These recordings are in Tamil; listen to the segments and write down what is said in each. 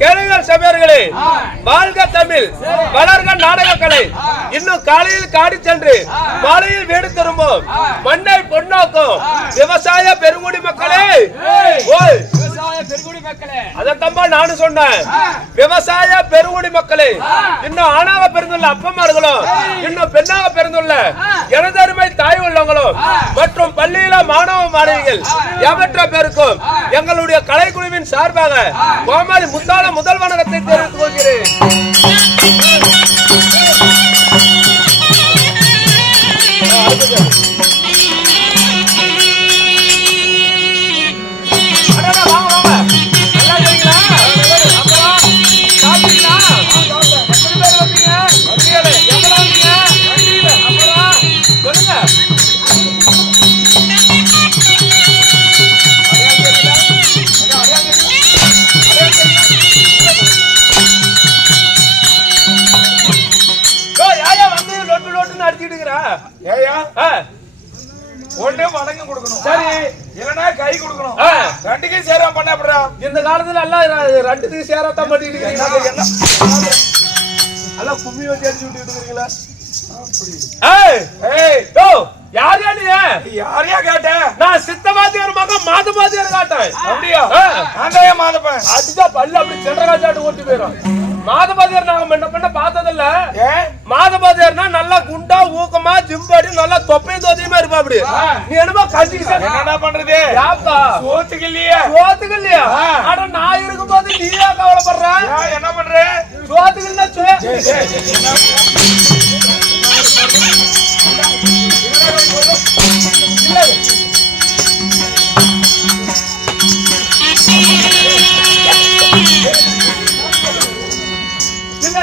கேளுங்கள் சபையர்களே, வாழ்க தமிழ், வளர்க நாடக கலை. இன்னும் காலையில் காடி சென்று மாலையில் வீடு திரும்பும் மண்ணை பொன்னாக்கும் விவசாய பெருங்குடி மக்களே. அதத்தம்பா நானும் சொன்னேன், விவசாய பெருங்குடி மக்களே. இன்னும் ஆணாக பிறந்துள்ள அப்பமார்களும், இன்னும் பெண்ணாக பிறந்துள்ள எனதருமை தாய் உள்ளவங்களும் மற்றும் பள்ளியில மாணவ மாணவிகள் எவற்ற பேருக்கும் எங்களுடைய கலைக்குழுவின் சார்பாக கோமாளி முத்தான முதல் வணக்கத்தை தெரிவித்துக் கொள்கிறேன். ஒண்ணு வணக்கம் கொடுக்கணும், சரி, இல்லனா கை கொடுக்கணும். ரெண்டுக்கும் சேரா பண்ண அப்படிடா. இந்த காலத்துல எல்லாம் ரெண்டுத்துக்கும் சேராத்தான் பண்ணிட்டு இருக்கீங்க. எல்லாம் கும்மி வச்சு அடிச்சு விட்டு இருக்கீங்களா? யாரையா கேட்ட? நான் சித்தவாதியார் மகன் மாதவாதியார் காட்டேன். அப்படியா? மாதப்பன் அதுதா பல்லு அப்படி சென்றகாச்சாட்டு ஓட்டி போயிடும். மாதபாதியார் நாங்க முன்ன பண்ண பார்த்ததில்ல. மாதபாதியார்னா நல்லா குண்டா ஊக்கமா ஜிம்பாடி நல்லா தொப்பையும் தோதியுமா இருப்பா. அப்படி நீ என்னமா கஞ்சிக்கு என்ன பண்றது? சோத்துக்கு இல்லையா? சோத்துக்கு இல்லையா? ஆனா நான் இருக்கும் போது நீயா கவலைப்படுற? என்ன பண்ற? சோத்துக்கு இல்ல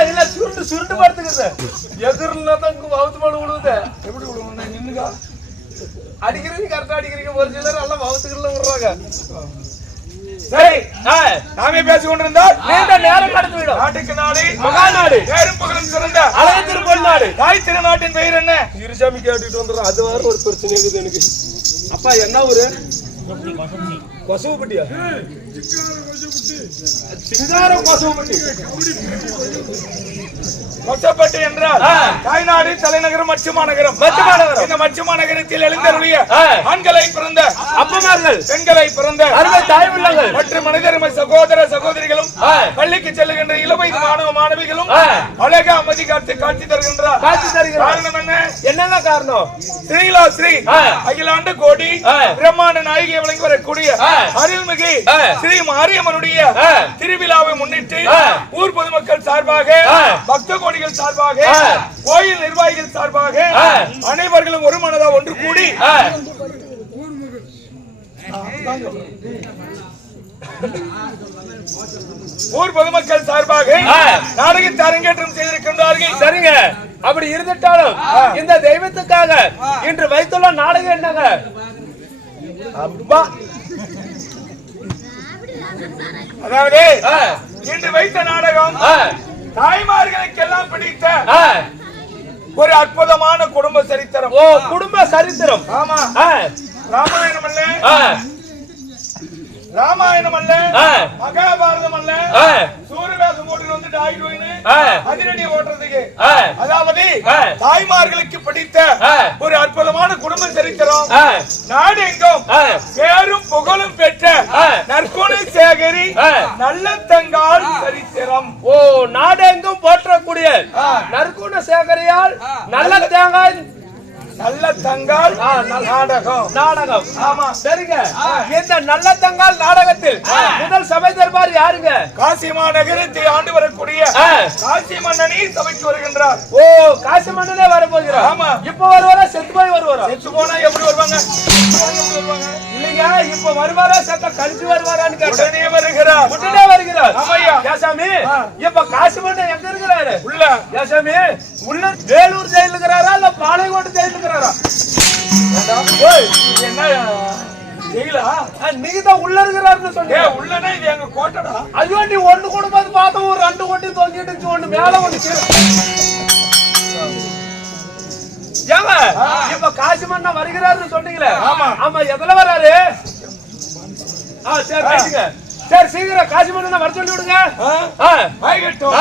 இல்ல சுருண்டு சுருண்டு படுத்துக்கிறது. எதிர்ல தான் வவுத்து மாடு விழுவுது. எப்படி விழுவுங்க? நின்னுக்கா அடிக்கிறீங்க, கரெக்டா அடிக்கிறீங்க. ஒரு சிலர் எல்லாம் வவுத்துக்கள்ல விடுறாங்க. சரி, நாமே பேசிக் கொண்டிருந்தால் நீண்ட நேரம் கடந்து விடும். நாட்டுக்கு நாடு மகாநாடு பேரும் புகழும் சிறந்த அழகு திருப்பொன்னாடு. தாய் திருநாட்டின் பெயர் என்ன? இருசாமி கேட்டுட்டு வந்துடும். அது வேற ஒரு பிரச்சனை இருக்குது எனக்கு. அப்பா என்ன ஊரு? கொசவுப்பட்டியா? சிங்காரம் கொசவுப்பட்டி. கொசப்பட்டி என்றால் தாய்நாடு தலைநகரம் மச்சு மாநகரம். இந்த மச்சு மாநகரத்தில் எழுந்தருளிய ஆண்களை பிறந்த அப்பமார்கள், பெண்களை பிறந்த அருமை தாய் உள்ளங்கள் மற்றும் மனிதருமை சகோதர சகோதரிகளும் பள்ளிக்கு செல்லுகின்ற இளவயது மாணவ மாணவிகளும் அழக அமைதி காட்சி தருகின்றார். காரணம் என்ன? என்னங்க காரணம்? ஸ்ரீலா ஸ்ரீ அகிலாண்டு கோடி பிரம்மாண்ட நாயகியை வழங்கி வரக்கூடிய அருள்மிகு ஸ்ரீ மாரியம்மனுடைய திருவிழாவை முன்னிட்டு ஊர் பொதுமக்கள் சார்பாக, பக்த கோடிகள் சார்பாக, கோயில் நிர்வாகிகள் சார்பாக அனைவர்களும் ஒரு மனதா ஒன்று கூடி ஊர் பொதுமக்கள் சார்பாக நாடகத்தை அரங்கேற்றம் செய்திருக்கின்றார்கள். சரிங்க, அப்படி இருந்துட்டாலும் இந்த தெய்வத்துக்காக இன்று வைத்துள்ள நாடகம் என்னங்க? அப்பா, அதாவது இன்று வைத்த நாடகம் தாய்மார்களுக்கெல்லாம் பிடித்த ஒரு அற்புதமான குடும்ப சரித்திரம். ஓ, குடும்ப சரித்திரம். ஆமா, ராமாயணம் அல்ல, ராமாயணம் அல்ல, மகாபாரதம் அல்ல, சூரியவேசம் ஓட்டு வந்துட்டு ஆகிடுவேன்னு அதிரடி ஓட்டுறதுக்கு. அதாவது தாய்மார்களுக்கு பிடித்த ஒரு அற்புதமான குடும்ப சரித்திரம். நாடு எங்கும் பேரும் புகழும் பெற்ற நற்குண சேகரி நல்ல தங்கால் சரித்திரம். ஓ, நாடு எங்கும் போற்றக்கூடிய நற்குண சேகரியால் நல்ல தேங்காய் நல்ல தங்கால் நாடகம். ஆமா, சரிங்க. இந்த நல்ல தங்கால் நாடகத்தில் முதல் சபை தர்பார் யாருங்க? காசி மாநகரத்தை ஆண்டு வரக்கூடிய காசி மன்னனே சபைக்கு வருகின்றார். ஓ, காசி மன்னனே வரப்போகிறார். ஆமா. இப்ப வருவாரா செத்து போய் வருவாரா? செத்து போனா எப்படி வருவாங்க? இல்லைங்க, இப்ப வருவாரா செத்த கழிச்சு வருவாரான்னு கேட்டேன். உடனே வருகிறார். உடனே வருகிறார். ஆமையா யாசாமி, இப்ப காசி மன்னன் எங்க இருக்கிறாரு? உள்ள. யாசாமி, உள்ள வேலூர் ஜெயில இருக்கிறாரா இல்ல பாளையங்கோட்டை ஜெயில இருக்கிறாரா? என்ன ஜெயிலா? நீங்க தான் உள்ள இருக்கிறாருன்னு சொன்னீங்க. உள்ளனா இது எங்க கோட்டடா. ஐயோ, நீ ஒண்ணு கூட பார்த்து பார்த்தோம். ஒரு ரெண்டு கொட்டி தொங்கிட்டு ஒண்ணு மேல ஒண்ணு கீழே. ஏங்க, இப்ப காசி மன்னன் வருகிறாருன்னு சொன்னீங்களே. ஆமா, எதுல வராரு? சரி, சரி சீக்கிரம் காசி மன்னனை வர சொல்லி விடுங்க. ஆகட்டும்.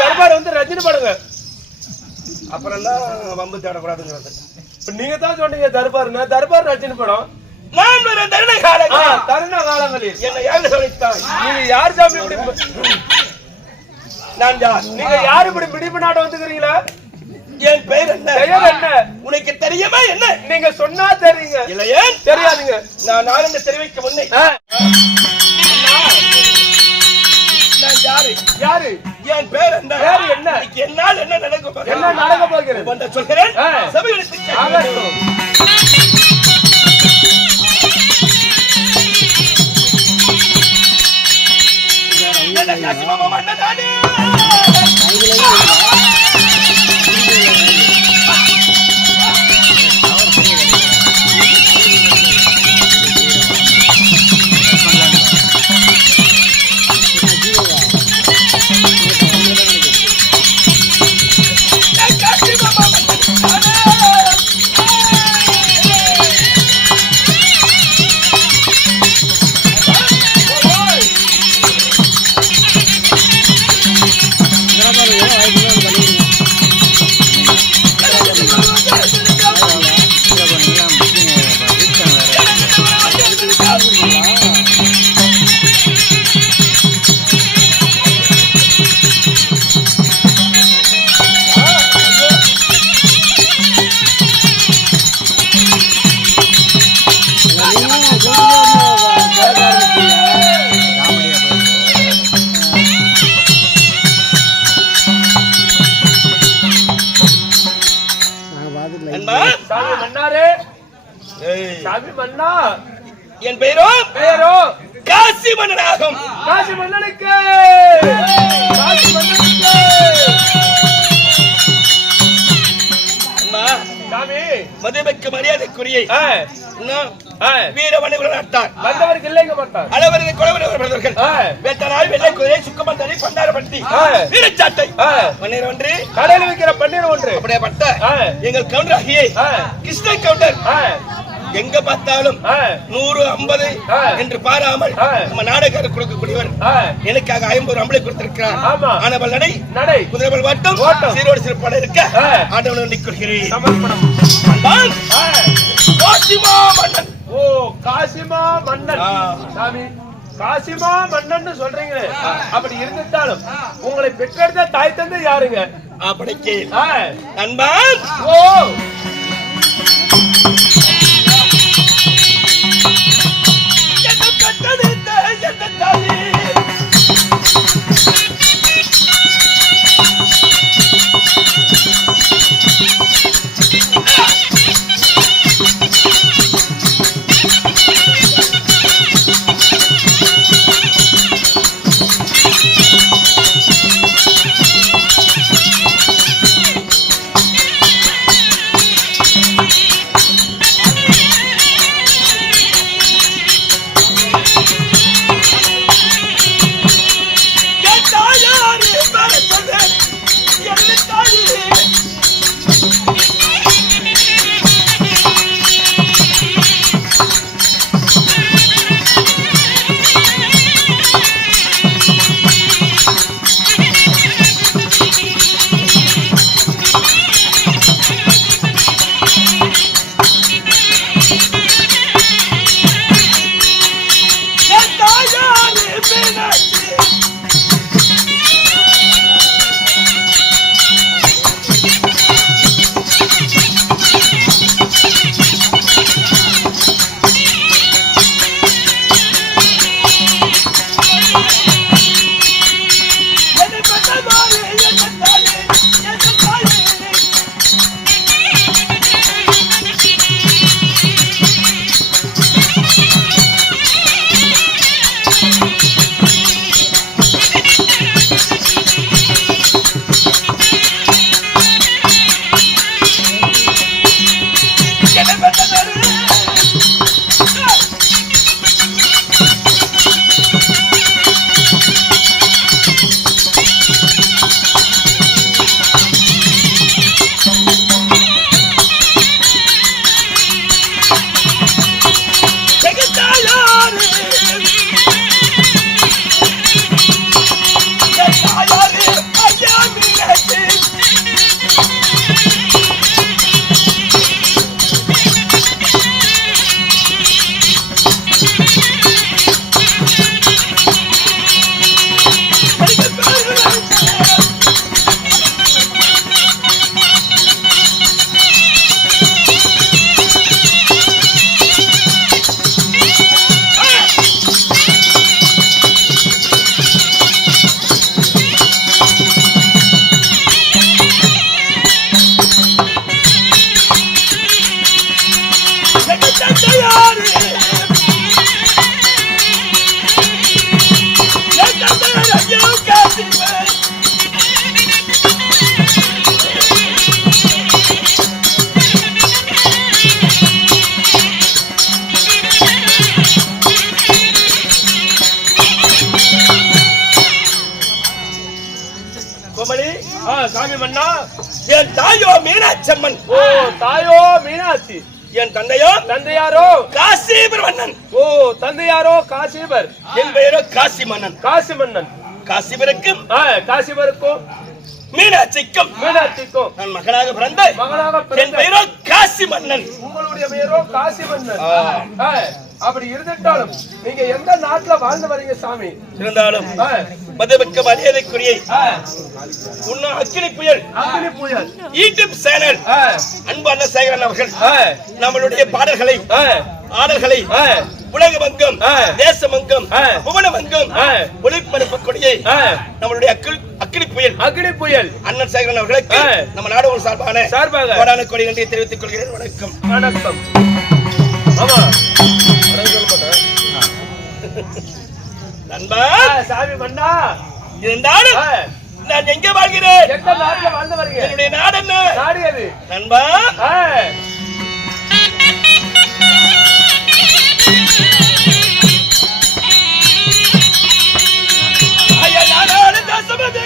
தர்பார் வந்து ரஜினி படுங்க. அப்புறம் தான் வம்பு தேடக்கூடாதுங்கிறது. நீங்க தான் சொன்னீங்க தர்பார்னா. தர்பார் ரஜினி படம். நான் ஒரு தருண காலங்களில் தருண காலங்களில் என்ன யாரு சொல்லித்தான்? நீங்க யார் சாமி இப்படி? நான் யார்? நீங்க யாரு இப்படி பிடிப்பு நாட்டம் வந்துக்கிறீங்களா? என் பெயர் என்ன? பெயர் என்ன? உனக்கு தெரியுமா என்ன? நீங்க சொன்னா தெரியுங்க. இல்ல ஏன் தெரியாதுங்க. நான் நாளை தெரிவிக்க முன்னே யாரு? என் பேர் என்ன? பேர் என்ன? என்னால் என்ன நடக்கும்? என்ன நடக்க போகிறது? ஒன்றை சொல்கிறேன். சபையிலிருந்து என் பெயரோ காசி மன்னனாகும். காசி மன்னனுக்கு சாமி மதுமைக்கு மரியாதைக்குரிய வீர வணிகர்கள் நட்டார் வந்தவருக்கு இல்லைங்க மாட்டார் அளவரது குலவர்கள் வேட்டனாய் வெள்ளை குதிரை சுக்கமந்தரி பண்டாரப்பட்டி வீரச்சாட்டை பன்னீர் ஒன்று கடையில் வைக்கிற பன்னீர் ஒன்று அப்படியேப்பட்ட எங்கள் கவுண்டர் ஆகியே கிருஷ்ண கவுண்டர் எங்க பார்த்தாலும் 100 50 என்று பாராமல் நம்ம நாடக கொடுக்கக்கூடியவர் எனக்காக 50 அம்பளை கொடுத்திருக்கிறார். ஆனவள் நடை குதிரைபல் வாட்டம் சீரோடு சிறப்பாட இருக்க ஆண்டவன் நிற்கிறேன். காசிமா மன்னன். ஓ காசிமா மன்னன் சாமி காசிமா மன்னன் சொல்றீங்களே அப்படி இருந்துட்டாலும் உங்களை பெற்றெடுத்த தாய் தந்தை யாருங்க? அப்படிக்கு நண்பன். ஓ சாமி மன்னா என் தாயோ மீனாட்சம்மன். ஓ தாயோ மீனாட்சி. என் தந்தையாரோ காசிபர் மன்னன். ஓ தந்தையாரோ காசிபர். என் பெயரோ காசி மன்னன். காசி மன்னன். காசிபருக்கும் மீனாட்சிக்கும் நான் மகனாக பிறந்தேன். என் பெயரோ காசி மன்னன். உங்களுடைய பெயரோ காசி மன்னன். அப்படி இருந்துட்டாலும் நீங்க எந்த நாட்டுல வாழ்ந்து வரீங்க சாமி? இருந்தாலும் மதுமிக்க மரியாதைக்குரிய அக்கினி புயல் யூடியூப் சேனல் அன்பு அண்ணன் சேகரன் அவர்கள் நம்மளுடைய பாடல்களை ஆடல்களை உலகமங்கம் தேசமங்கம் புவனமங்கம் ஒளிபரப்பக்கூடிய நம்மளுடைய அக்கினி புயல் அண்ணன் சேகரன் அவர்களுக்கு நம்ம நாடகம் சார்பாக கோடான கோடி நன்றியை தெரிவித்துக் கொள்கிறேன். வணக்கம். வணக்கம். ஆமா நண்பா சாமி மன்னா இருந்தாலும் நான் எங்க வாழ்கிறேன்? எந்த நாட்டுல வாழ்ந்து வரீங்க? என்னுடைய நாடு என்ன? நாடு எது நண்பா? ஐயா நாடு தசமது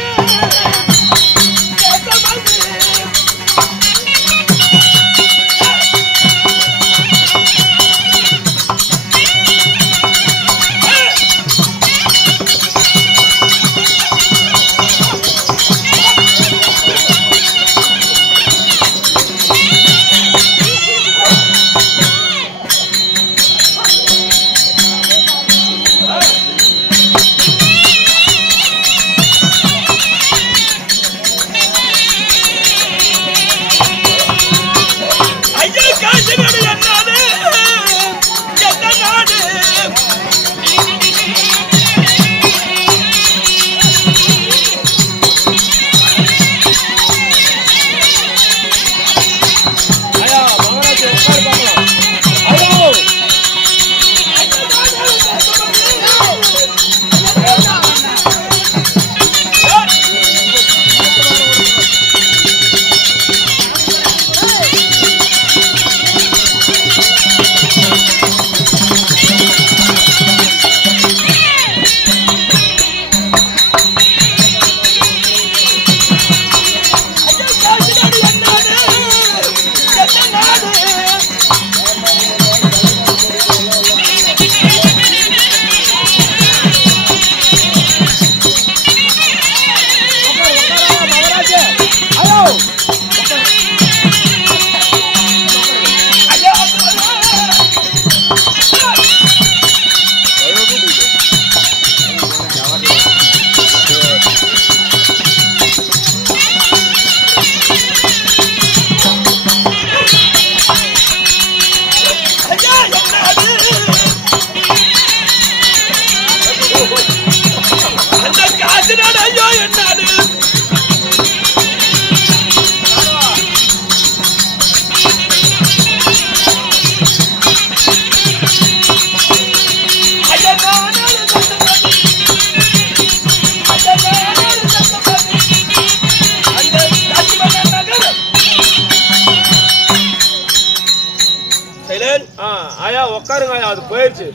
ஆயா உட்காருங்க ஆயா, அது போயிருச்சு.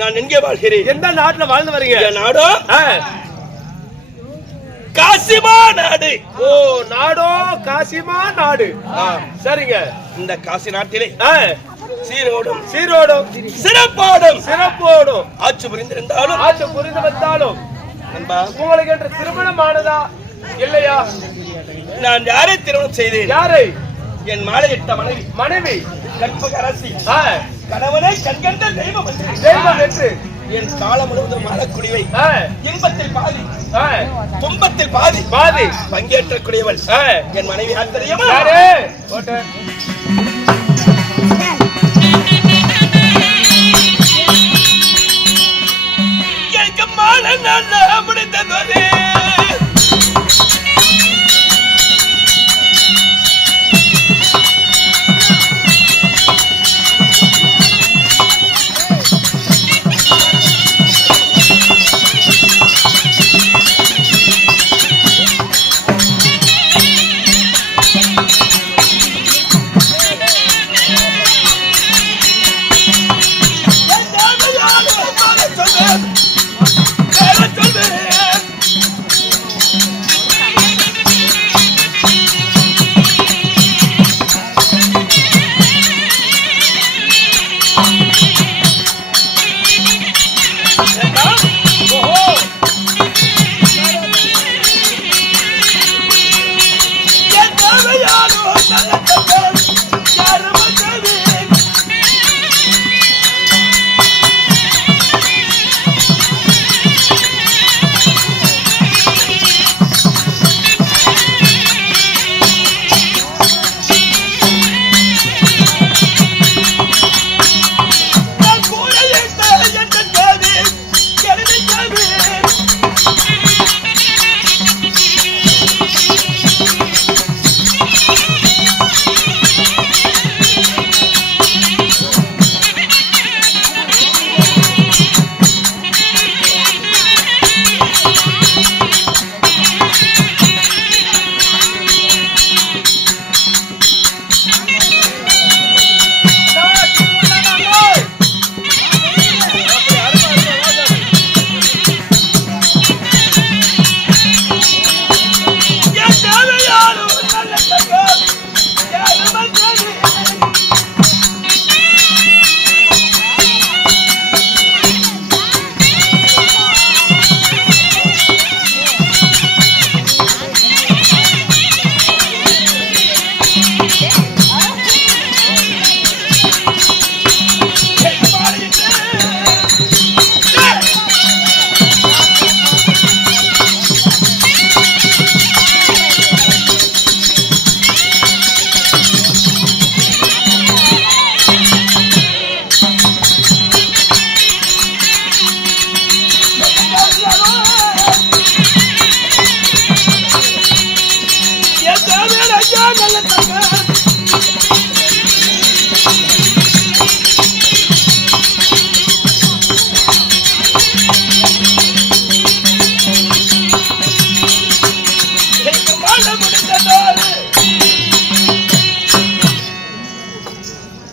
நான் எங்கே வாழ்கிறேன்? எந்த நாட்டுல வாழ்ந்து வரீங்க? நாடோ காசிமா நாடு. ஓ நாடோ காசிமா நாடு. சரிங்க. இந்த காசி நாட்டிலே சீரோடும் சிறப்போடும் ஆட்சி புரிந்து வந்தாலும் உங்களுக்கு என்று திருமணம் ஆனதா இல்லையா? நான் யாரை திருமணம் செய்தேன்? யாரை? என் மாலையிட்ட மனைவி கற்பகரசி. கணவனை கண்கண்ட தெய்வம் என்று என் காலம் முழுவதும் வாழக்கூடியவை. இன்பத்தில் பாதி துன்பத்தில் பாதி பங்கேற்றக்கூடியவள் என் மனைவி. யார் தெரியுமா? எனக்கு மாலை நல்ல முடிந்ததொரு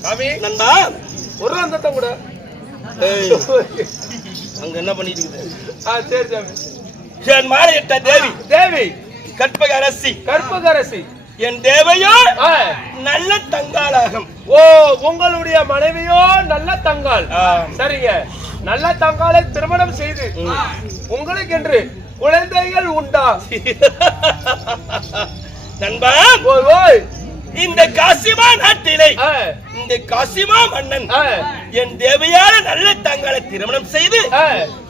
சாமி நண்பா ஒரு அந்த கூட அங்க என்ன பண்ணிட்டு இருக்குது? சரி சாமி. என் மாலையிட்ட தேவி தேவி கற்பகரசி கற்பகரசி என் தேவையோ நல்ல தங்காளாகும். ஓ உங்களுடைய மனைவியோ நல்ல தங்காள். சரிங்க. நல்ல தங்காலை திருமணம் செய்து உங்களுக்கு என்று குழந்தைகள் உண்டா? நண்பா ஓய் இந்த காசிமா நாட்டிலே இந்த காசிமா மன்னன் என் தேவையான நல்ல தங்காலை திருமணம் செய்து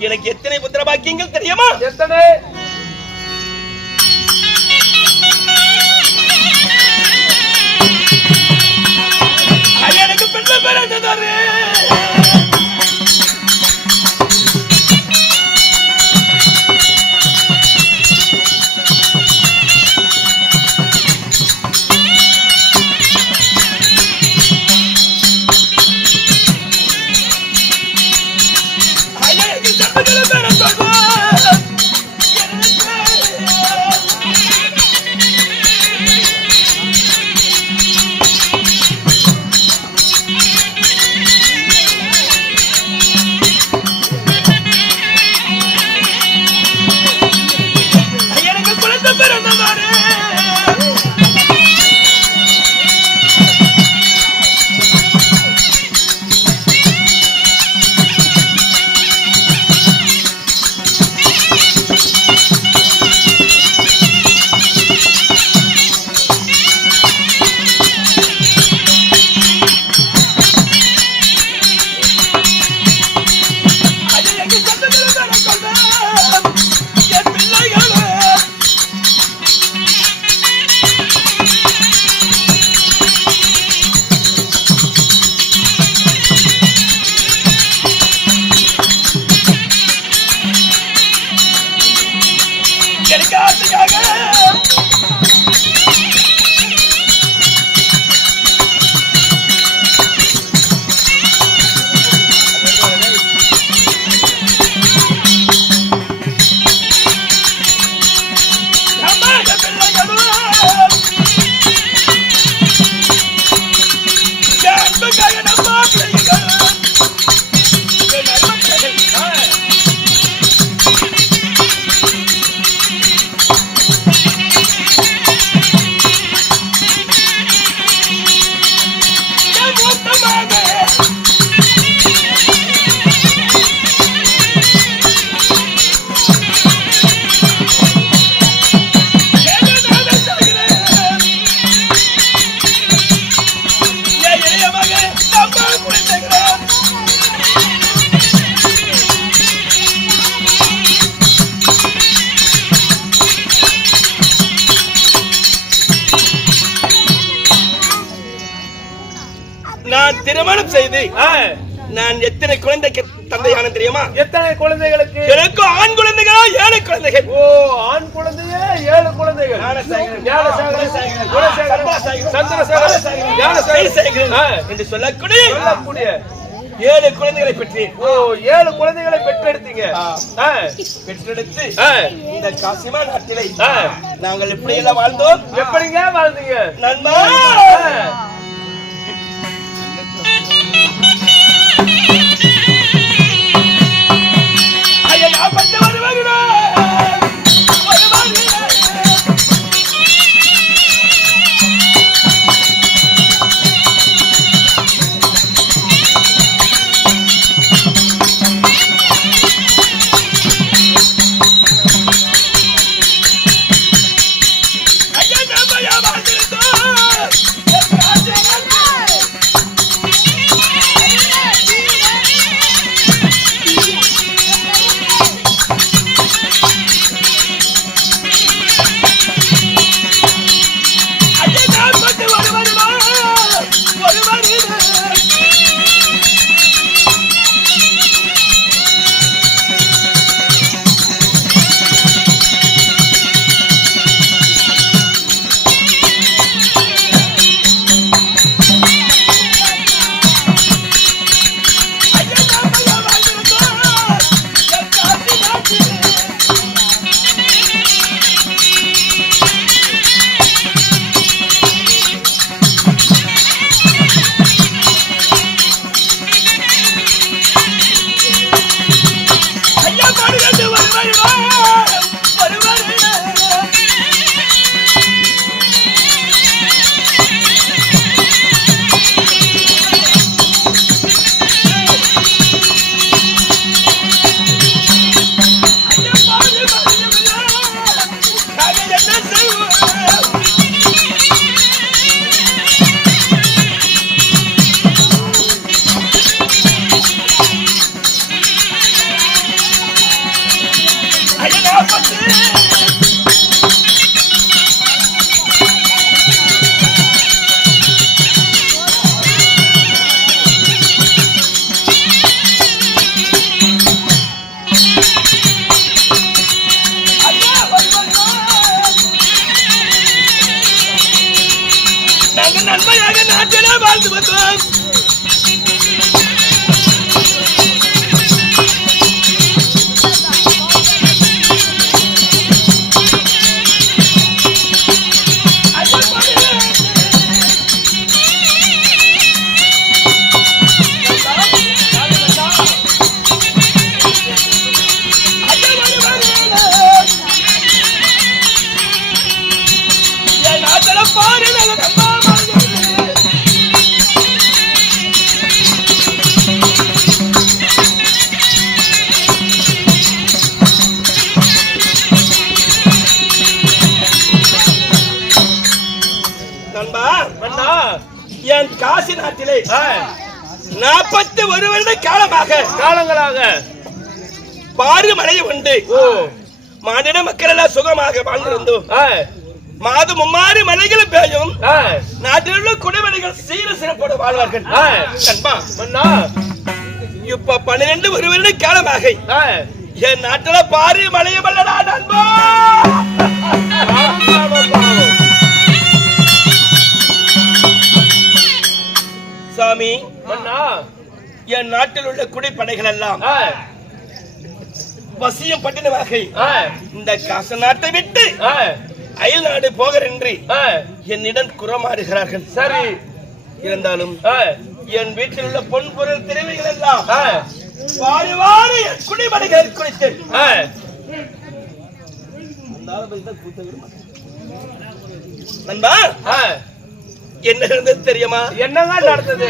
எனக்கு எத்தனை புத்திர பாக்கியங்கள் தெரியுமா? எத்தனை? எனக்கு பிள்ளை பிறந்ததாரு. நான் திருமணம் செய்து நான் எத்தனை குழந்தைக்கு தந்தையான தெரியுமா? எத்தனை குழந்தைகளுக்கு? எனக்கு ஆண் குழந்தைகளா 7 குழந்தைகள். ஓ ஆண் குழந்தையே 7 குழந்தைகள். என்று சொல்லக்கூடிய 7 குழந்தைகளை பெற்றேன். ஓ 7 குழந்தைகளை பெற்றெடுத்தீங்க. பெற்றெடுத்து இந்த காசிமா நாட்டிலே நாங்கள் எப்படி எல்லாம் வாழ்ந்தோம்? எப்படிங்க வாழ்ந்தீங்க நண்பா? ஐயா என் காசி நாட்டிலே 41 வருட காலங்களாக பாருமழை உண்டு. மாநில மக்கள் எல்லாம் சுகமாக வாழ்ந்திருந்தோம். மாதம் 3 மலைகள் பெய்யும். நாட்டில் உள்ள குடிமணிகள் சீர சிறப்போடு வாழ்வார்கள். இப்ப 12 வருட காலமாக என் நாட்டில பாரு மழையும் அல்லடா நண்பா. சாமி, என் நாட்டில் உள்ள குடிப்படைகள் எல்லாம் வசியம் பட்டினமாக இந்த காச நாட்டை விட்டு அயல் நாடு போகிறென்று என்னிடம் குறமாறுகிறார்கள். சரி, இருந்தாலும் என் வீட்டில் உள்ள பொன் பொருள் திறமைகள் எல்லாம் வாரி வாரி என் குடிப்படைகள் குறித்து நண்பா என்ன நடந்தது தெரியுமா? என்னங்க நடந்தது?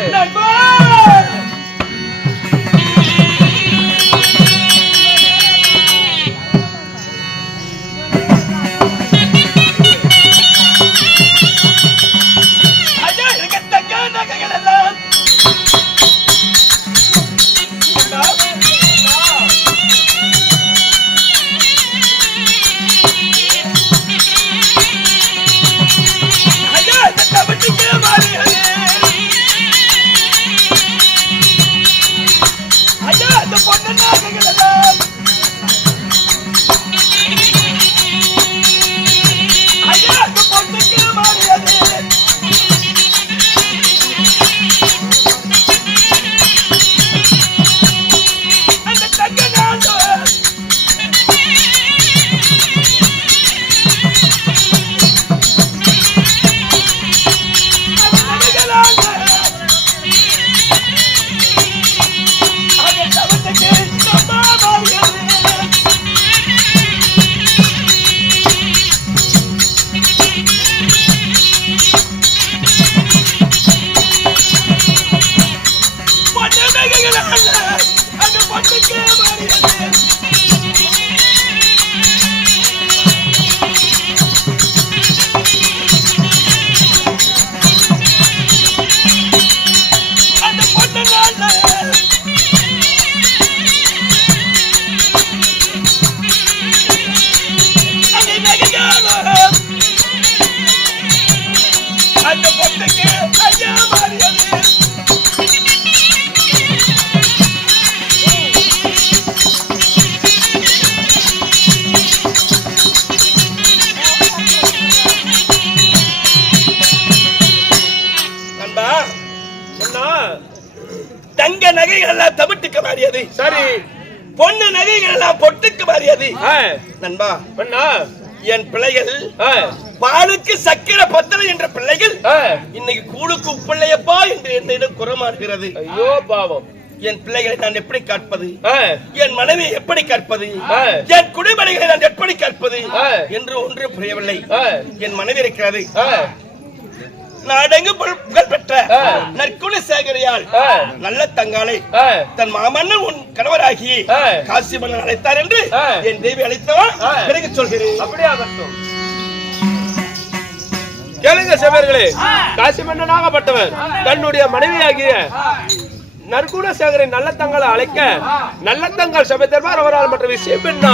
தங்க நகைகள் எல்லாம் தவிட்டுக்கு மாறியது. சரி, பொண்ணு நகைகள் எல்லாம் பொட்டுக்கு மாறியது. நண்பா, என் பிள்ளைகள் பாலுக்கு சக்கரை பத்தலை என்ற பிள்ளைகள் இன்னைக்கு கூழுக்கு உப்பிள்ளையப்பா என்று என்னிடம் குறமாறுகிறது. ஐயோ பாவம், என் பிள்ளைகளை நான் எப்படி காட்பது, என் மனைவியை எப்படி காட்பது, என் குடிமனைகளை நான் எப்படி காட்பது என்று ஒன்று புரியவில்லை. என் மனைவி இருக்கிறது, நாடெங்கு புகழ் பெற்ற நற்குண சேகரியால் நல்ல தங்காலை தன் மாமன்னன் உன் கணவராகி காசி மன்னன் அழைத்தார் என்று என் தேவி அழைத்தவன் பிறகு சொல்கிறேன். அப்படியே ஆகட்டும். கேளுங்க செவர்களே, காசி மன்னனாகப்பட்டவர் தன்னுடைய மனைவியாகிய நற்குண சேகரின் நல்ல தங்களை அழைக்க நல்ல தங்கள் சபை தருவார். அவரால் மற்ற விஷயம் என்ன?